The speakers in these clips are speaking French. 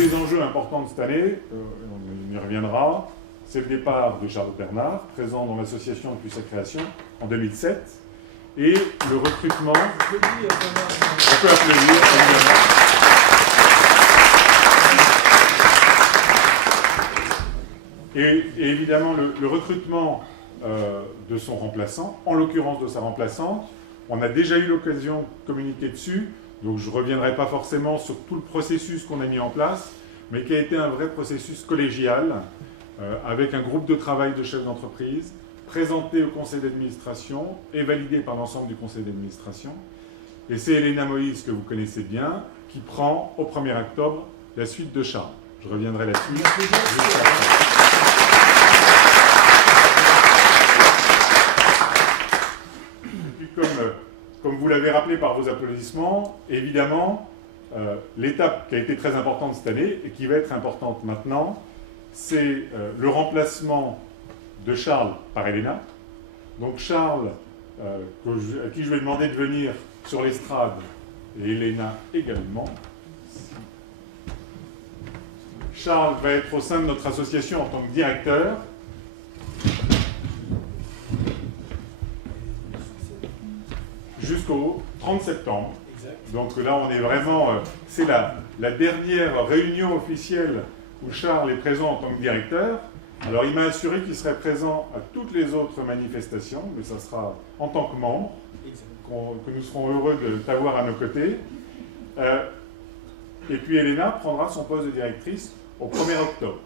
des enjeux importants de cette année, on y reviendra, c'est le départ de Charles Bernard, présent dans l'association depuis sa création en 2007, et le recrutement... On peut applaudir, évidemment. Et évidemment, le recrutement de son remplaçant, en l'occurrence de sa remplaçante, on a déjà eu l'occasion de communiquer dessus, donc je ne reviendrai pas forcément sur tout le processus qu'on a mis en place, mais qui a été un vrai processus collégial, avec un groupe de travail de chefs d'entreprise, présenté au conseil d'administration et validé par l'ensemble du conseil d'administration. Et c'est Elena Moïse, que vous connaissez bien, qui prend au 1er octobre la suite de Charles. Je reviendrai là-dessus juste après. Comme vous l'avez rappelé par vos applaudissements, évidemment, l'étape qui a été très importante cette année et qui va être importante maintenant, c'est le remplacement de Charles par Elena. Donc Charles, à qui je vais demander de venir sur l'estrade, et Elena également. Charles va être au sein de notre association en tant que directeur. Jusqu'au 30 septembre. Donc là, on est vraiment... c'est la dernière réunion officielle où Charles est présent en tant que directeur. Alors, il m'a assuré qu'il serait présent à toutes les autres manifestations, mais ça sera en tant que membre, que nous serons heureux de t'avoir à nos côtés. Et puis, Elena prendra son poste de directrice au 1er octobre.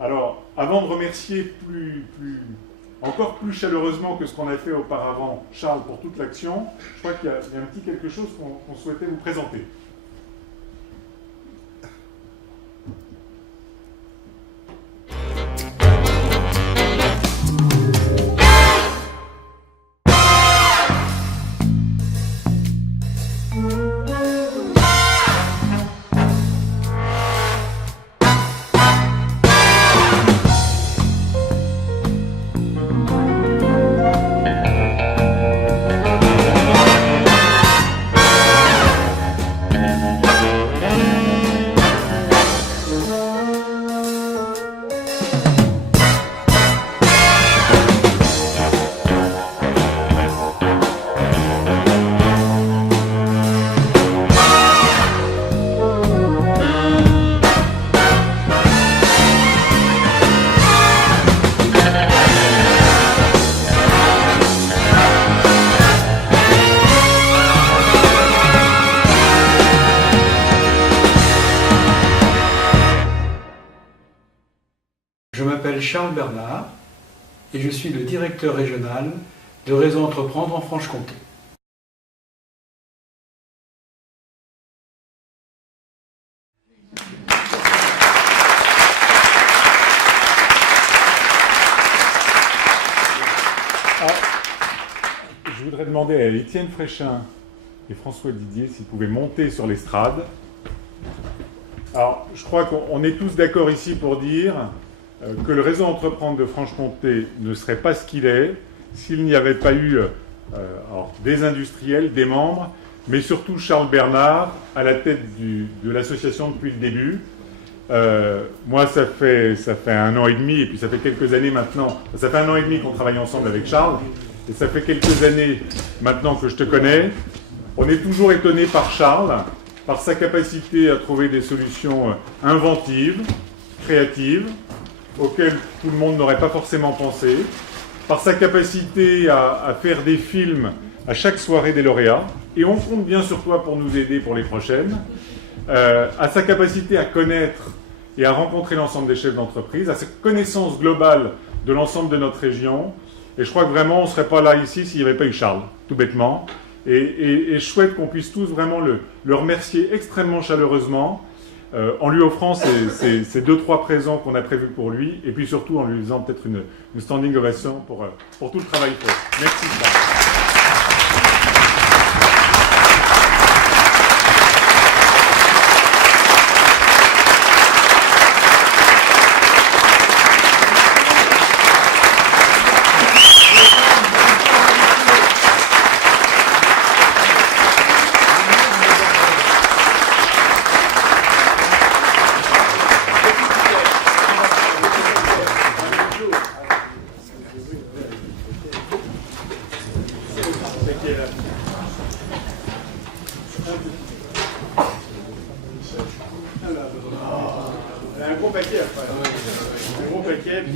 Alors, avant de remercier encore plus chaleureusement que ce qu'on a fait auparavant, Charles, pour toute l'action, je crois qu'il y a un petit quelque chose qu'on souhaitait vous présenter. Je m'appelle Charles Bernard et je suis le directeur régional de Réseau Entreprendre en Franche-Comté. Je voudrais demander à Étienne Fréchin et François Didier s'ils pouvaient monter sur l'estrade. Alors, je crois qu'on est tous d'accord ici pour dire que le réseau Entreprendre de Franche-Comté ne serait pas ce qu'il est s'il n'y avait pas eu des industriels, des membres, mais surtout Charles Bernard à la tête de l'association depuis le début. Moi, ça fait 1 an et demi, et puis ça fait quelques années maintenant, ça fait 1 an et demi qu'on travaille ensemble avec Charles, et ça fait quelques années maintenant que je te connais. On est toujours étonné par Charles, par sa capacité à trouver des solutions inventives, créatives, auxquelles tout le monde n'aurait pas forcément pensé, par sa capacité à faire des films à chaque soirée des lauréats, et on compte bien sur toi pour nous aider pour les prochaines, à sa capacité à connaître et à rencontrer l'ensemble des chefs d'entreprise, à sa connaissance globale de l'ensemble de notre région, et je crois que vraiment on ne serait pas là ici s'il n'y avait pas eu Charles, tout bêtement, et je souhaite qu'on puisse tous vraiment le remercier extrêmement chaleureusement, en lui offrant ces 2-3 présents qu'on a prévus pour lui, et puis surtout en lui faisant peut-être une standing ovation pour tout le travail fait. Merci.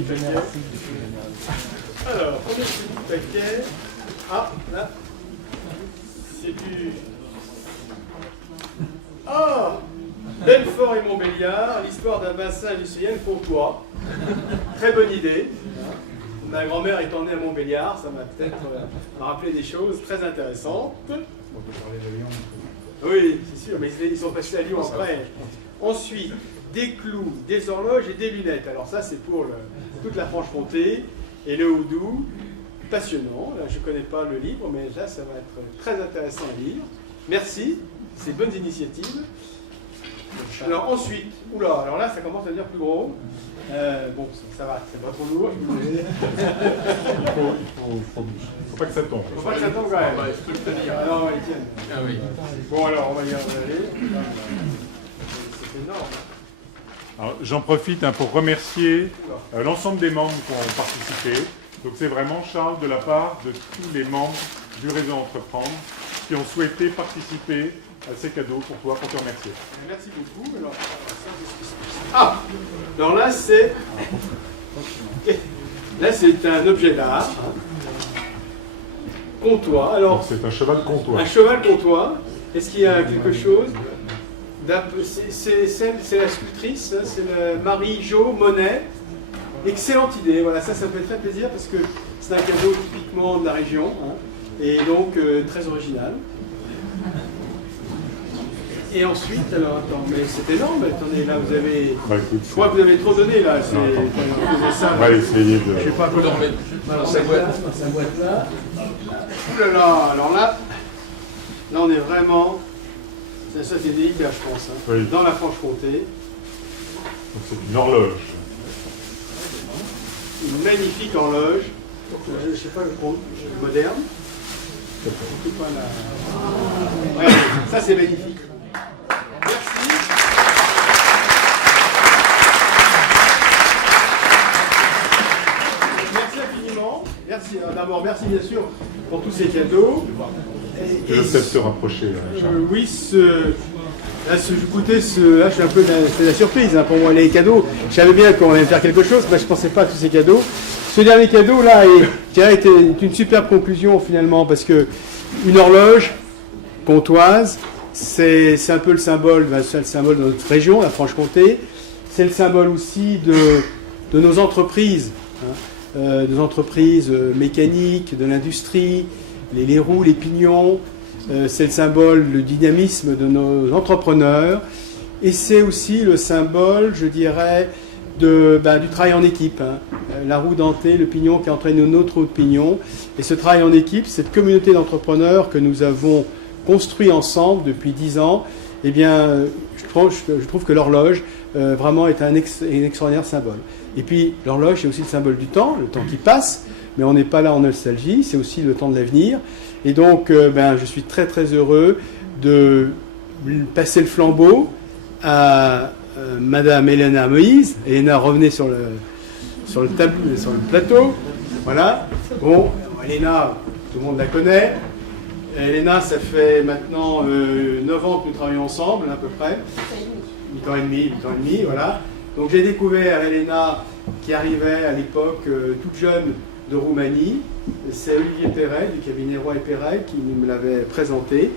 paquet. Alors, premier petit paquet. Ah, là. C'est du... Ah, Belfort et Montbéliard, l'histoire d'un bassin industriel comtois. Très bonne idée. Ma grand-mère est emmenée à Montbéliard, ça m'a peut-être rappelé des choses très intéressantes. Oui, c'est sûr, mais ils sont passés à Lyon après. Ensuite, des clous, des horloges et des lunettes. Alors ça, c'est pour toute la Franche-Comté. Et le houdou, passionnant. Là, je ne connais pas le livre, mais là, ça va être très intéressant à lire. Merci, c'est bonnes initiatives. Alors ensuite, oula, alors là, ça commence à devenir plus gros. Bon, ça va, c'est pas trop lourd. Faut pas que ça tombe. Faut pas que ça tombe quand même. Ah non, ils tiennent. Ah oui. Bon, alors, on va y aller. C'est énorme. Alors, j'en profite pour remercier l'ensemble des membres qui ont participé. Donc c'est vraiment, Charles, de la part de tous les membres du réseau Entreprendre qui ont souhaité participer à ces cadeaux pour toi, pour te remercier. Merci beaucoup. Alors, alors là, c'est... Là, c'est un objet d'art. Comtois. Alors, c'est un cheval comtois. Un cheval comtois. Est-ce qu'il y a quelque chose? C'est la sculptrice, hein, c'est Marie-Jo Monet. Excellente idée, voilà, ça me fait très plaisir parce que c'est un cadeau typiquement de la région, hein, et donc très original. Et ensuite, alors attends, mais c'est énorme, attendez, là vous avez... Bah, écoute, je crois que vous avez trop donné là, c'est... On va essayer de... Je sais pas comment... Alors, sa boîte là. Ouh là là, alors là on est vraiment... Ça c'est délicat, je pense, hein, oui. Dans la Franche-Comté. Donc c'est une horloge. Une magnifique horloge. Je ne sais pas, moderne. Ouais, ça c'est magnifique. Merci. Merci infiniment. Merci. D'abord, merci bien sûr pour tous ces cadeaux. Je vais peut-être se rapprocher. Oui, écoutez, là, je suis un peu... C'est la surprise hein, pour moi, les cadeaux. Je savais bien qu'on allait faire quelque chose, mais je ne pensais pas à tous ces cadeaux. Ce dernier cadeau, là, est une superbe conclusion, finalement, parce que une horloge comtoise, c'est un peu le symbole de notre région, la Franche-Comté. C'est le symbole aussi de nos entreprises, hein, des entreprises mécaniques, de l'industrie, les roues, les pignons. C'est le symbole, le dynamisme de nos entrepreneurs. Et c'est aussi le symbole, je dirais, du travail en équipe. Hein. La roue dentée, le pignon qui entraîne une autre roue de pignon. Et ce travail en équipe, cette communauté d'entrepreneurs que nous avons construit ensemble depuis 10 ans, eh bien, je trouve que l'horloge vraiment est un extraordinaire symbole. Et puis, l'horloge, c'est aussi le symbole du temps qui passe, mais on n'est pas là en nostalgie, c'est aussi le temps de l'avenir. Et donc, je suis très très heureux de passer le flambeau à Madame Elena Moïse. Elena, revenez sur le plateau. Voilà. Bon, Elena, tout le monde la connaît. Elena, ça fait maintenant 9 ans que nous travaillons ensemble, à peu près. 8 ans et demi, voilà. Donc j'ai découvert Elena qui arrivait à l'époque toute jeune de Roumanie. C'est Olivier Perret du cabinet Roy et Perret qui me l'avait présenté.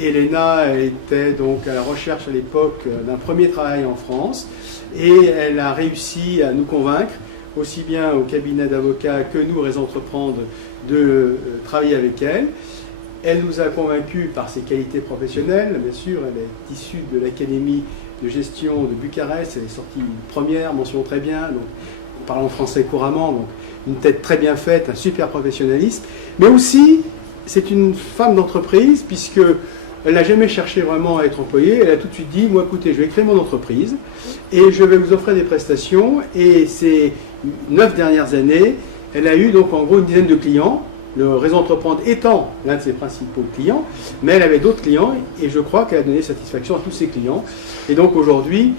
Elena était donc à la recherche à l'époque d'un premier travail en France et elle a réussi à nous convaincre, aussi bien au cabinet d'avocats que nous, Réseau Entreprendre, de travailler avec elle. Elle nous a convaincus par ses qualités professionnelles. Bien sûr, elle est issue de l'Académie de gestion de Bucarest. Elle est sortie première, mention très bien, donc parlant français couramment, donc une tête très bien faite, un super professionnaliste. Mais aussi, c'est une femme d'entreprise, puisqu'elle n'a jamais cherché vraiment à être employée. Elle a tout de suite dit, moi écoutez, je vais créer mon entreprise et je vais vous offrir des prestations. Et ces 9 dernières années, elle a eu donc en gros une dizaine de clients. Le Réseau Entreprendre étant l'un de ses principaux clients, mais elle avait d'autres clients et je crois qu'elle a donné satisfaction à tous ses clients. Et donc aujourd'hui,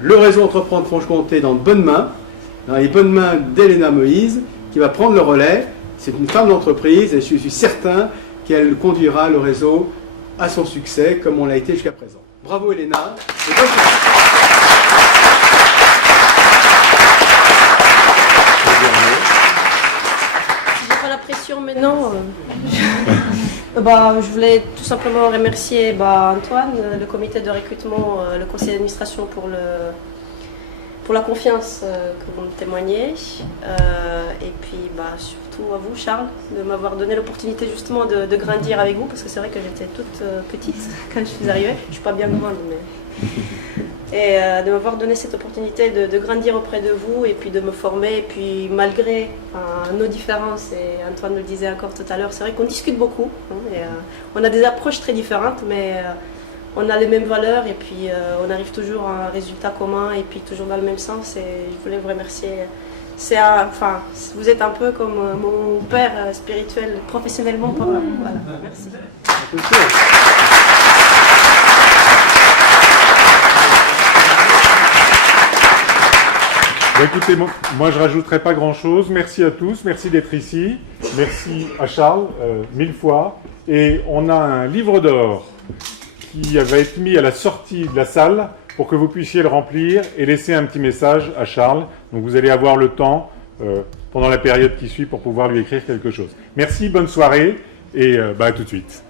le Réseau Entreprendre Franche-Comté est dans de bonnes mains, dans les bonnes mains d'Elena Moïse, qui va prendre le relais. C'est une femme d'entreprise et je suis certain qu'elle conduira le réseau à son succès comme on l'a été jusqu'à présent. Bravo Elena. Et bonne chance. pas la pression maintenant. Je voulais tout simplement remercier Antoine, le comité de recrutement, le conseil d'administration pour la confiance que vous me témoignez. Et puis surtout à vous, Charles, de m'avoir donné l'opportunité justement de grandir avec vous, parce que c'est vrai que j'étais toute petite quand je suis arrivée. Je ne suis pas bien grande, mais... Et de m'avoir donné cette opportunité de grandir auprès de vous et puis de me former. Et puis malgré nos différences, et Antoine me le disait encore tout à l'heure, c'est vrai qu'on discute beaucoup. Et, on a des approches très différentes, mais on a les mêmes valeurs et puis on arrive toujours à un résultat commun et puis toujours dans le même sens. Et je voulais vous remercier. Vous êtes un peu comme mon père spirituel, professionnellement parlant. Voilà, merci. Écoutez, moi je rajouterai pas grand-chose. Merci à tous, merci d'être ici. Merci à Charles, 1000 fois. Et on a un livre d'or qui va être mis à la sortie de la salle pour que vous puissiez le remplir et laisser un petit message à Charles. Donc vous allez avoir le temps pendant la période qui suit pour pouvoir lui écrire quelque chose. Merci, bonne soirée et à tout de suite.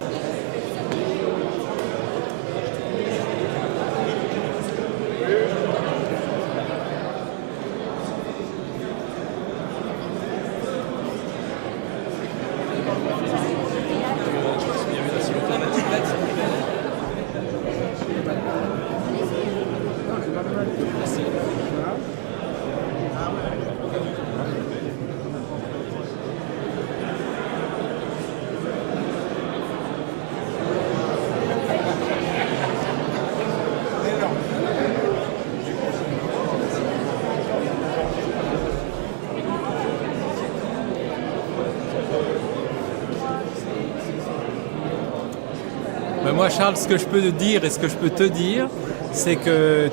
Moi, Charles, ce que je peux te dire et ce que je peux te dire, c'est que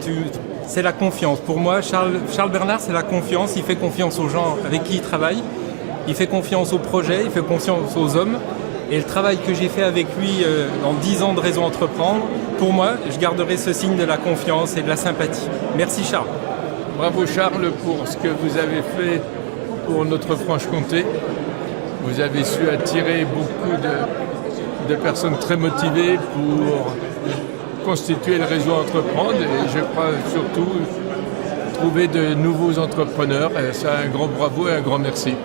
c'est la confiance. Pour moi, Charles Bernard, c'est la confiance. Il fait confiance aux gens avec qui il travaille. Il fait confiance aux projets, il fait confiance aux hommes. Et le travail que j'ai fait avec lui en 10 ans de Réseau Entreprendre, pour moi, je garderai ce signe de la confiance et de la sympathie. Merci Charles. Bravo Charles pour ce que vous avez fait pour notre Franche-Comté. Vous avez su attirer beaucoup de personnes très motivées pour constituer le Réseau Entreprendre et je crois surtout trouver de nouveaux entrepreneurs. Et ça, un grand bravo et un grand merci.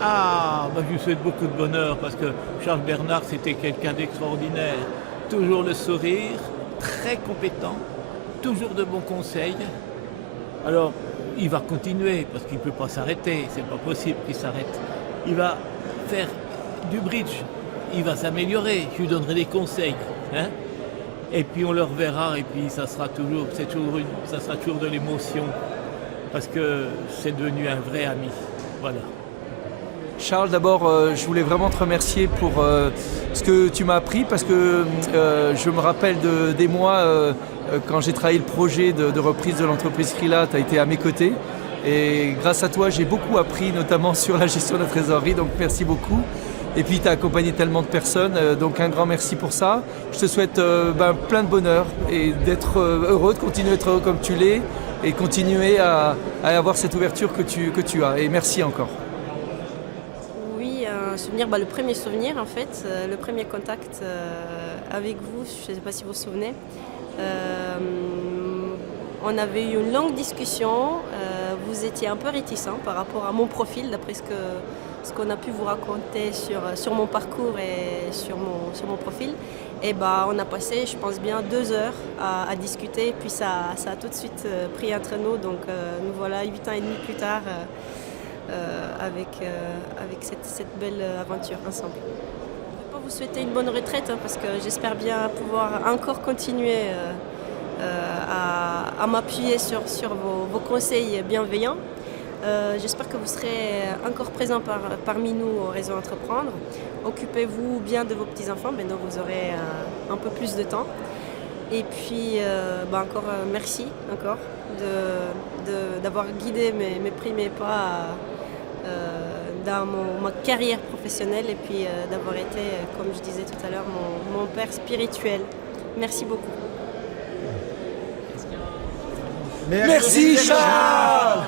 Je lui souhaite beaucoup de bonheur parce que Charles Bernard, c'était quelqu'un d'extraordinaire. Toujours le sourire, très compétent, toujours de bons conseils. Alors, il va continuer parce qu'il ne peut pas s'arrêter, c'est pas possible qu'il s'arrête. Il va faire du bridge, il va s'améliorer, je lui donnerai des conseils. Et puis on le reverra et puis ça sera toujours de l'émotion parce que c'est devenu un vrai ami. Voilà. Charles, d'abord, je voulais vraiment te remercier pour ce que tu m'as appris parce que je me rappelle des mois quand j'ai travaillé le projet de reprise de l'entreprise Frila, tu as été à mes côtés et grâce à toi, j'ai beaucoup appris, notamment sur la gestion de la trésorerie, donc merci beaucoup. Et puis tu as accompagné tellement de personnes, donc un grand merci pour ça. Je te souhaite plein de bonheur et d'être heureux, de continuer à être heureux comme tu l'es et continuer à avoir cette ouverture que tu as. Et merci encore. Souvenir, le premier souvenir en fait, le premier contact avec vous, je ne sais pas si vous vous souvenez. On avait eu une longue discussion, vous étiez un peu réticent par rapport à mon profil, d'après ce qu'on a pu vous raconter sur mon parcours et sur mon profil. Et on a passé, je pense bien, 2 heures à discuter, et puis ça a tout de suite pris entre nous, donc nous voilà 8 ans et demi plus tard. Avec cette belle aventure ensemble. Je ne vais pas vous souhaiter une bonne retraite parce que j'espère bien pouvoir encore continuer à m'appuyer sur vos conseils bienveillants. J'espère que vous serez encore présents parmi nous au Réseau Entreprendre. Occupez-vous bien de vos petits-enfants, maintenant vous aurez un peu plus de temps. Et puis encore merci encore d'avoir guidé mes premiers pas dans ma carrière professionnelle et puis d'avoir été, comme je disais tout à l'heure, mon père spirituel. Merci beaucoup. Merci Charles.